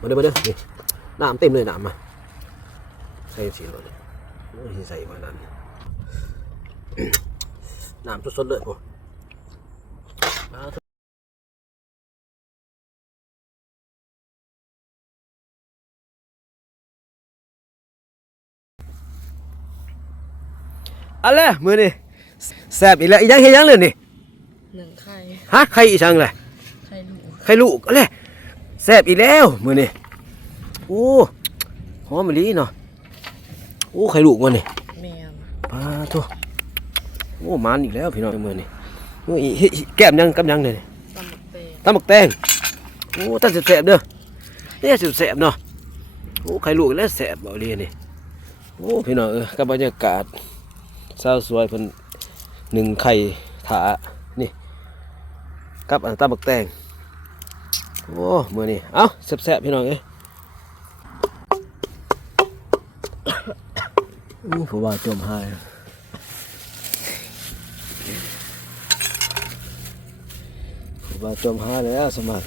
มาเด้อมาเด้อนี่น้ำเต็มเลยน้ำมาใส่สีเลยโอ้ยใส่มานั้นน้ำสดๆเลยพวกมาเถอะเอาเลยมือนี่แซ่บอีกแล้วอีกอยังเฮ็ดหยังเลยนี่หนึ่งไข่ฮะใครอีกชังเลยไข่ลูกใครลูกอะไร แซ่บอีกแล้วมือนี่โอ้หอมมะลิเนาะโอ้ใครลูกมันนี่แมวปลาทัวโอ้มันอีกแล้วพี่น้องมือนี่โอ้ยเฮ็ดแก้มยังกับยังเลยนี่ตำบักเตงตำบักแตงโอ้ตั้งแซ่บๆเด้อเนี่ยแซ่บๆเนาะโอ้ใครลูกแล้วแซ่บบ่เลยนี่โอ้พี่น้องเออกับบรรยากาศสาวสวยเพิ่นหนึ่งไข่ถานี่กับอันตำบักแตง โอ้มือนี่เอ้าแซ่บๆพี่น้องเอ้ยอู้ผมว่าจมหายผมว่าจมหายแล้วสมัคร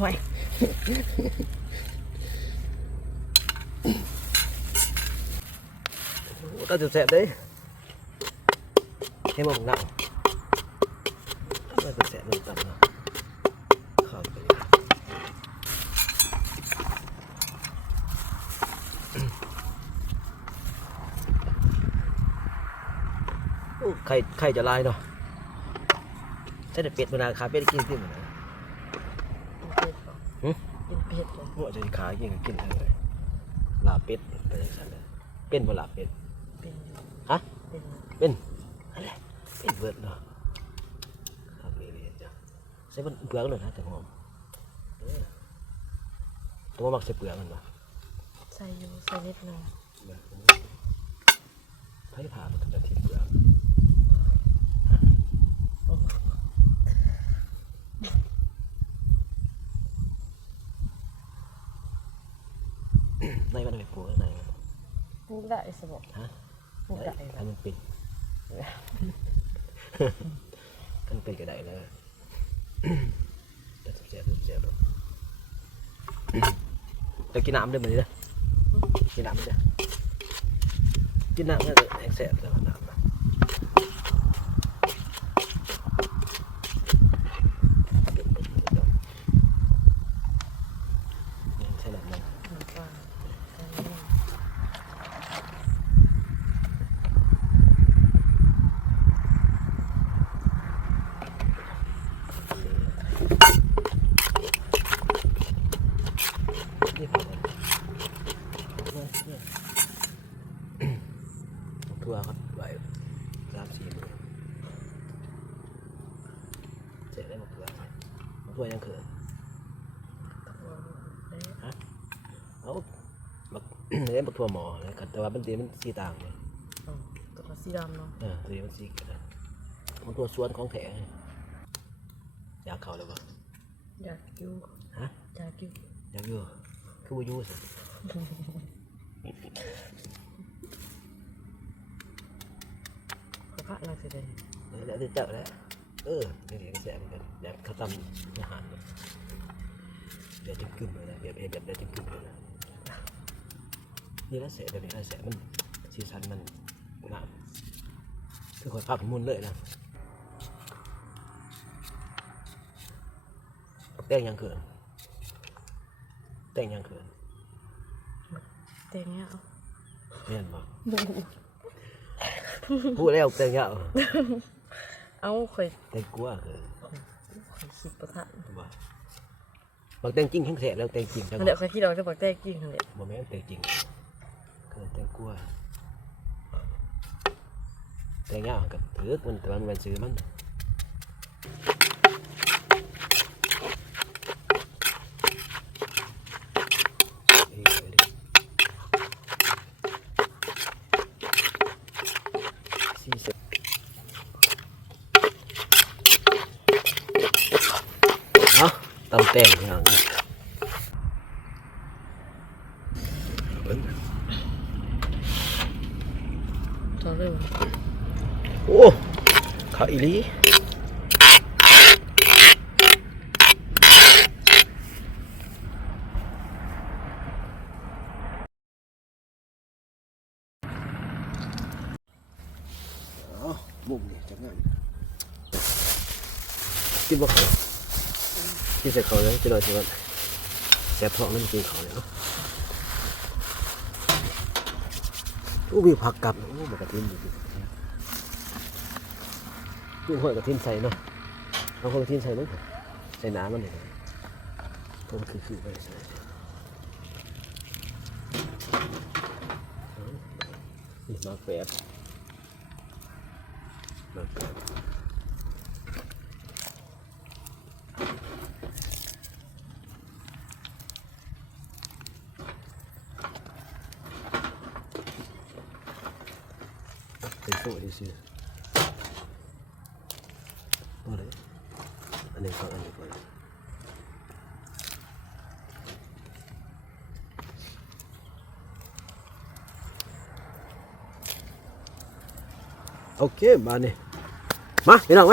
ไว้โอ้ตาจะแสบเด้ ให้มาผมนั่งตาจะแสบมันตับเนาะเข้าไปเลยโอ้ไข่ไข่จะลายเนาะใช่แต่เป็ดมันนาคาเป็ดกินขึ้นเหมือนกันหึกินเผ็ดเลยว่าจะขายกินก็กินเลยลาบเป็ดไปจังซั่นเลยเป็นบ่ลาบเป็ดเป็นฮะเป็น เป็นอะไรเป็นเบิดเนาะครับนี่นี่จ้ะใส่มันเปลือกเลยนะแต่หอมเออตัวมักใส่เปลือกมันมาใส่อยูใส่นิดหนึงไผ่ผ่ามันก็จะทิ้งเปลือกในมันไปปลูกข้างในมันปลูกได้สบอกฮะปลูกได้ให้มันเป็น กันเป็นก็ได้เลยจะเสียบเสียบจะกินน้ำได้ไหมเนี่ยกินน้ำได้กินน้ำก็แห้งแสบแต่ว่าน้ำนะใช่น้ำนะ หนึ่งปลาอันนี้ นี่ครับทัวร์ครับไหวสามสี่มือเสร็จได้หมดทัวร์ครับทัวร์ยังเขิน ตัวเล็ก เอาบัก เล่นบักทัวหมอนะครับแต่ว่ามันตีมันสีต่างเลยอ๋อตัวสีดำเนาะเออตัวนี้มันสีกันนะมันตัวสวนของแถอยากเข้าเลยปะอยากอยู่ฮะอยากอยู่อยากอยู่คือว่าอยู่สิเขาพระอะไรสิเดนเออแล้วจะเจอแล้วเออนี่เดี๋ยวแสบกันแบบเขาทำอาหารเนี่ยเดี๋ยวจะกึ่มเลยนะแบบเอแบบเดี๋ยวจะกึ่มเลยนะ นี่แล้วแสบแบบนี้แล้วแสบมันสีสันมันงามคือคอยพักมุนเลยนะแต่งยังเขินแต่งยังเขินเตงเนี้ยเอาเม่นบ่บูพูดแล้วแต่งยาวเอาเคยแต่งกลัวเขินเคยคิดประทะบ่บางแต่งจริงแข็งแสบแล้วแต่งจริงจังนั่นแหละเคยคิดเราจะบอกแต้กิ้งนั่นแหละบ่แม่นแต่งจริงเขินแต่งกลัวแต่งยาวกับถือกมันแต่ว่ามัน เป็นซื้อมันนี่เลย อีลีมุมนี่จังงั้นกินบ่กินเสร็จเขาเลยจะลอยสิวันแสบท้าะนั่นกินเขาเลยเนาะอู้มีผักกับอู้มักระทียมอยู่ ดิตู้หอยกระทินใส่เนาะเอาคนกระทินใส่มั้งใส่น้ำมันเลยก็มันคือคือไปใส่นี่มาแฝดมาแฝด เป็นโซ่ดิสิ อะไรอันนี้ก็อันนี้ก็โอเคมาเนี่ยมาพี่น้อง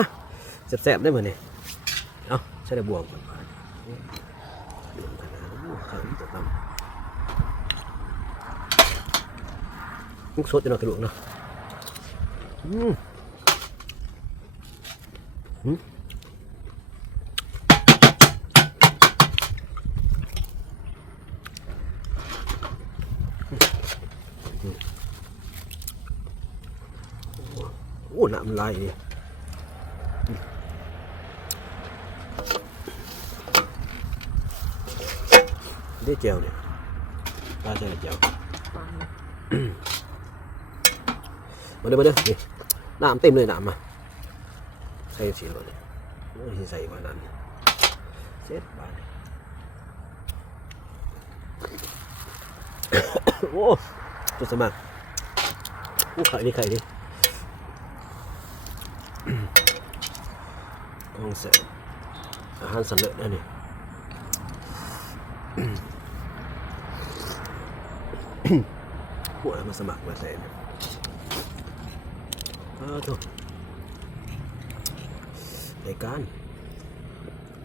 โอ้ข้าวนี่จะทำมุกสดจะนอนกระดูกเนาะอืมอืมโอ้น้ำลายดิได้เจียวเนี่ยปลาใส่เจียวปานมาเด้อมาเด้อนี่น้ำเต็มเลยน้ำมา ใส่สีเลยโอ้ยใส่มานั้นเสร็จบานนี่โอ้จุดสมัครโอ้ไข่นี่ไข่นี่ต้องเสร็จอาหารสำเร็จแล้วนี่หัวมาสมัครมาใส่เนี่ยอ้าวโถรายการ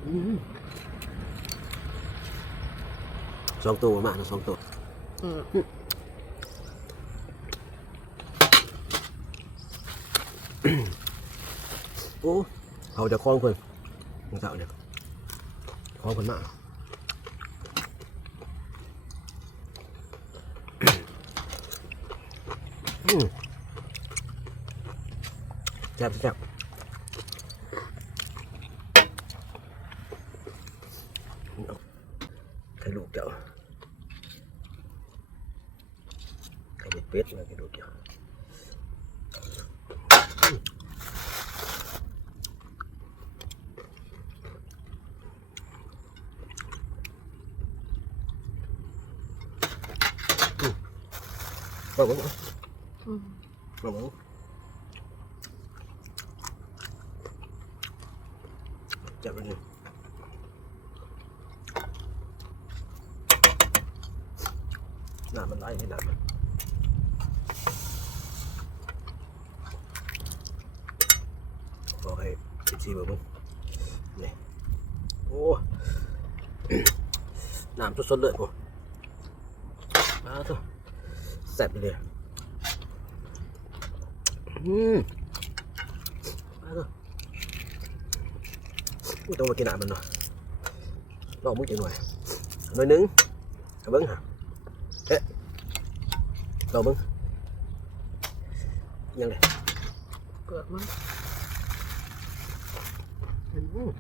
อืมสองตัวมานะสองตัวอืมโอ้เขาจะคล้องเพิ่นมึงเจ้าเนี่ยคล้องเพิ่นมากอืมแซ่บแซ่บ Rồi bố Ừ. Rồi bố. Chậm lên. Làm mình lại như làm mình. Rồi, chị chị bố. Này. Ô. làm cho xuân lợi của. Đó thôi. แซ่บเลยอืมมาเถอะไม่ต้องมากินหนามันเนาะลองมึงกินหน่อยหน่อยหนึงเอาเบิ้งฮะเอ๊ะลองเบิ้งยังไงเปลือกมันอืม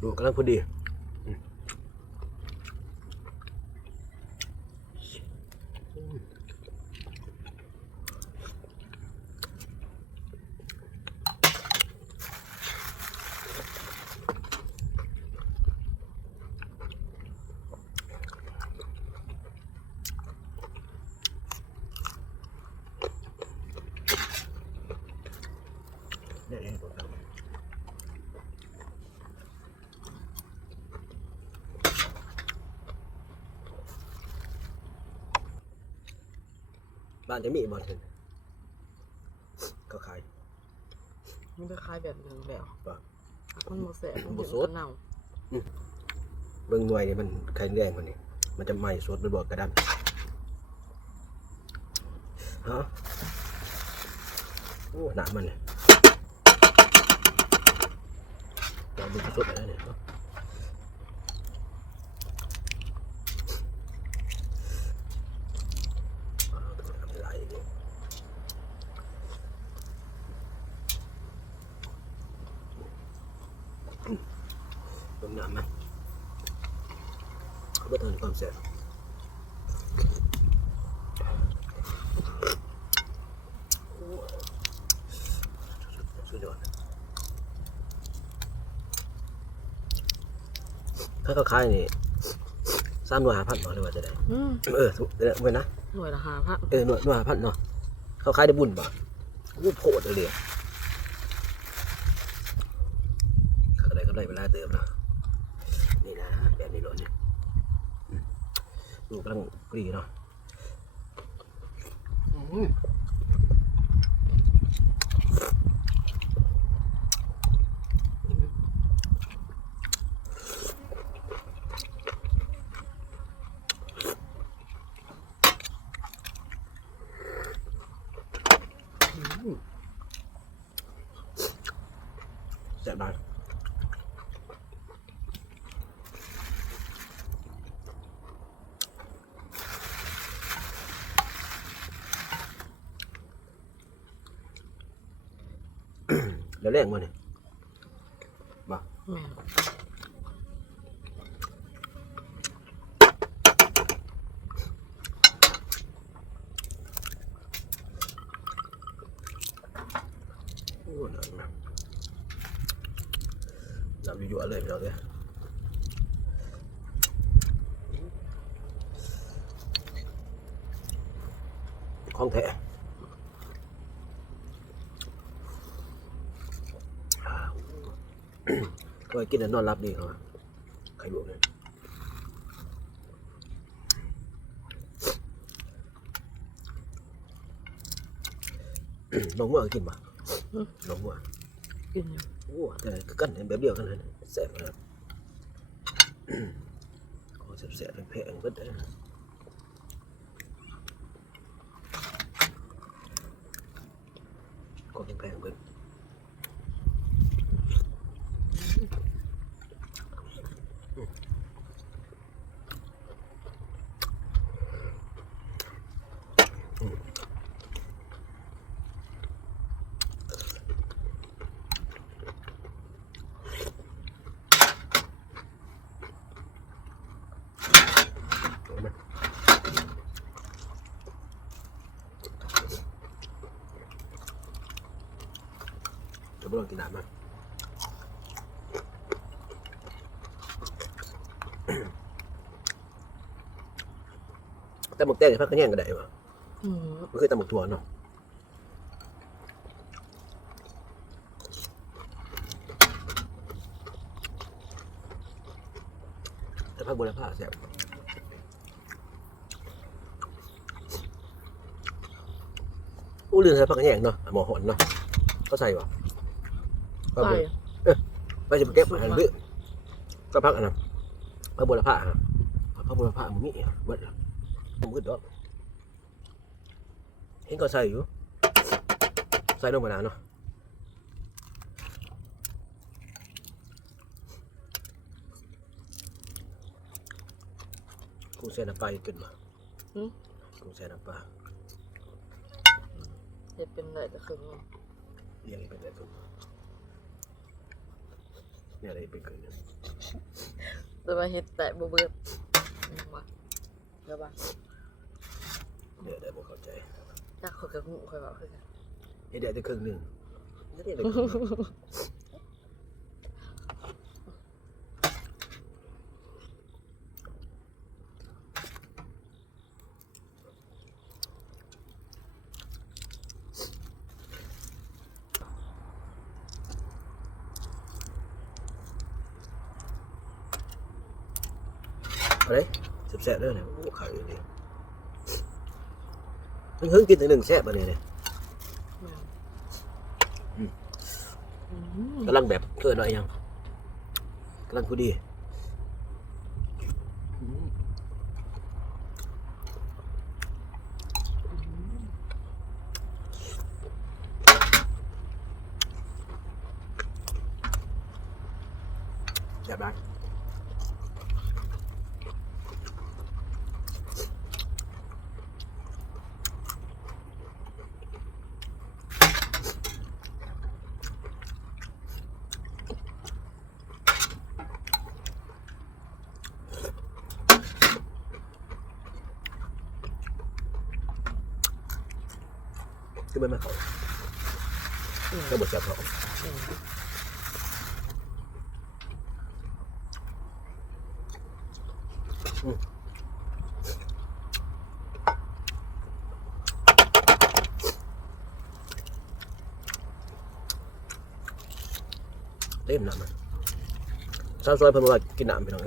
ดูกำลังพอดีอืมเนี่ยเนี่ยตัวทำ บ้านจะมีบอลเห็นก็ขาย มันจะคล้ายแบบหนึ่งแบบป่ะมันโมเสสมันบ่เห็นสดมันเน่าเบิ่งหน่วยนี่มันไข่แดงกว่านี้มันจะไหม้สดมันบอกกระดันฮะโอ้หนามันเนี่ยเราดูสดๆเลยนะเนี่ยเอาตัวทำลายอย่างนี้ต้มน้ำมันเพื่อทำความ แซ่บสุดยอดถ้าเขาขายนี่สามหน่วยหาพันเนาะหรือว่าจะได้ อืมเออถูกเออเว้ยนะ หน่วยละหาพันเออหน่วยหน่วยหาพันเนาะเขาขายได้บุญป่ะรูปโพดเลยเขาก็ได้กำไรเวลาเติมเนาะนี่นะแบบนี้เนาะเนี่ยอืมดู กรีเนาะอืมแซ่บมากเดี๋ยว แรงมาเนี่ยมาแม่นโอ้หนักนะหนักยั่วๆเลยพี่น้องเนี่ยของแท้อ่า ก็กินแล้วนอนรับดีเขาอะไข่ลวกเนี่ยน้องเมื่อกินมาน้องเมื่อกินอยู่โอ้แต่ก็กันเห็นแบบเดียวกันเลยแซ่บนะครับโอ้แซ่บๆแพงๆก็ได้ก็แพงๆกันเอาไหมจะไม่ลอง กินน้ำมั้ยแต่หมกแตงพักกระแยงก็ได้ปะอืมมันคือตำหมกถั่วเนาะแต่พักบุรพาแซ่บอู้ลืมใส่พักกระแยงเนาะหมอหอนเนาะเขาใส่ปะ ใส่ไปจะไปเก็บมาหันเบื้อก็พักอันนั้นพักบุรพาฮะพักบุรพามันมีอะเบิดละมันมืดดอกเห็นก็ใส่อยู่ใส่ลงมาแล้วเนาะกุ้งแช่น้ำปลาอีกขึ้นมาอืมกุ้งแช่น้ำปลาเฮ็ดเป็นได้แต่ครึ่งหนึ่งเรียงให้เป็นอะไรขึ้นมา เนี่ยอะไรเป็นขึ้นเนี่ยแต่ว่าเฮ็ดแต่บ่เบิดยังวะเดี๋ยวบ่าเดี๋ยวได้บอกเข้าใจจักเขาก็งูค่อยเว้าคือกันเฮ็ดได้แต่ครึ่งหนึ่งเฮ็ดได้แต่ครึ่งหนึ่ง อะไรแซ่บๆเด้อเนี่ยโอ้ขายอยู่นี่มันเพิ่งกินถึงหนึ่งแซ่บมาเนี่ยเนี่ยแม่นอืมอืมกำลังแบบเกินหน่อยยังกำลังพอดีอืม ซ่บมาก ขึ้นไปไหมเขาก็บดจับเขาเต็มน้ำมันซาวซอยเพิ่นบอกว่ากินน้ำไปหน่อย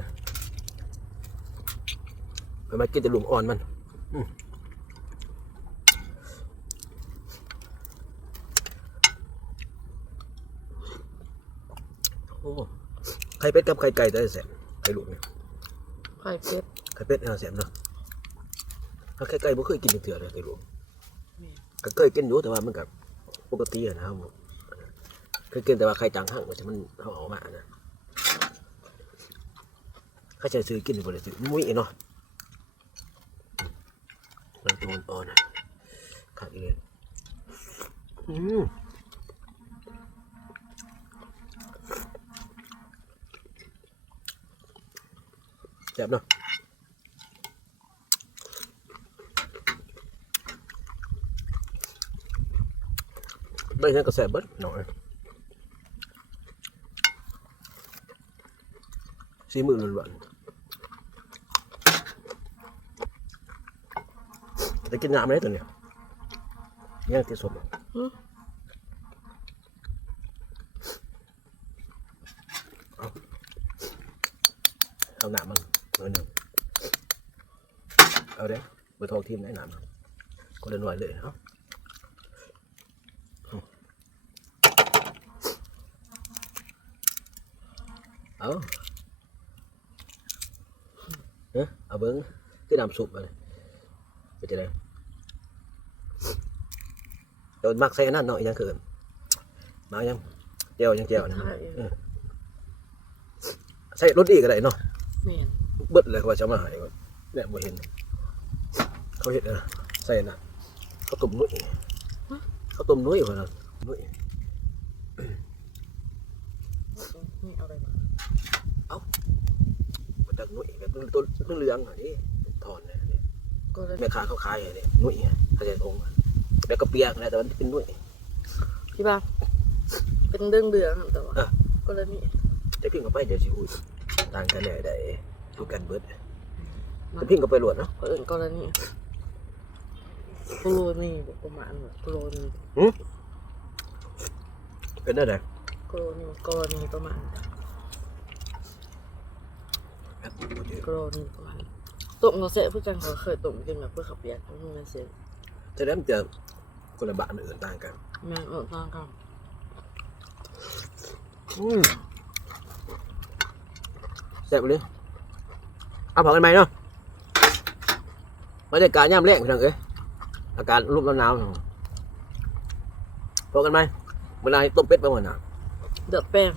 เพิ่นมากินแต่หลุมอ่อนมัน อืม ไข่เป็ดกับไข่ไก่ได้แสบไข่หลุมเนี่ยไข่เป็ดไข่เป็ดน่าแสบเนาะถ้าไข่ไก่บ่เคยกินเถื่อเลยไข่หลุมแม่นก็เคยกินอยู่แต่ว่ามันกับปกติอะนะครับผมเคยกินแต่ว่าไข่จางห้างมันจะมันเขาเออกมานะข้าจะซื้อกินหรือเปล่าซื้อมุ้ยเนาะมันตัวอ่อนๆนะขาดอีกเลยอืม แซ่บเนาะได้ยังกระแสบเบิดหน่อยสีมือล้ว นๆจะกินน้ำไหมตัวเนี้ยยังติดสมอะหึเอาหนามันหน่อยหนึ่งเอาเด้เบอร์โทรทีมไหนหนามันคนละหน่วยเลยเนาะเอาเอ้เอาเบิ้งคือน้ำซุปมาเลยเป็นจะไงโดนมักใส่อันนั่นเนาะอีกอยังเกินมายังเจียวยังเจียวนะใช่เออใส่รสดีก็ได้เนาะแม่น เบิดเลยเขาว่าจะมาหายก่อนเนี่ยบ่เห็น เขาเห็นนะใส่นะเขาต้มนุ่ยเขาต้มนุ่ยคนละนุ่ยนี่เอาอะไรมามันจากนุ่ยแบบตัวตัวเหลืองๆอะนี่ถอนเนี่ยนี่ก็เลยแม่ค้าเขาขายอย่างนี้นุ่ยไงเขาจะองค์แล้วก็เปียกนะแต่มันเป็นนุ่ยพี่บ้าเป็นเรื่องเดืองๆแต่ว่าอะก็เลยมีแต่พิงก็ไปเดี๋ยวสิอุ้ยต่างกันแน่ได้ ทุกกันเบิดแต่พิงก็ไปหลวดเนาะก็อื่นก็เลยนี่โกโลนี่ประมาณแบบโกโลนี่เป็นได้ไงโกโลนี่โกโลนี่ประมาณโกโลนี่ประมาณต้มเขาเสร็จผู้จังเขาเคยต้มกินแบบเพื่อขับเปียกมันไม่เสร็จฉะนั้นมันจะคนละบาทอื่นต่างกันแม่งเออต่างกันอืมแซ่บเลย เอาเผากันไหมเนาะบรรยากาศย่ำแรงพี่น้องเอ้ยอากาศรูปหนาวๆพอกันไหมเวลาต้มเป็ดไปหมดน่ะเดือดแป้ง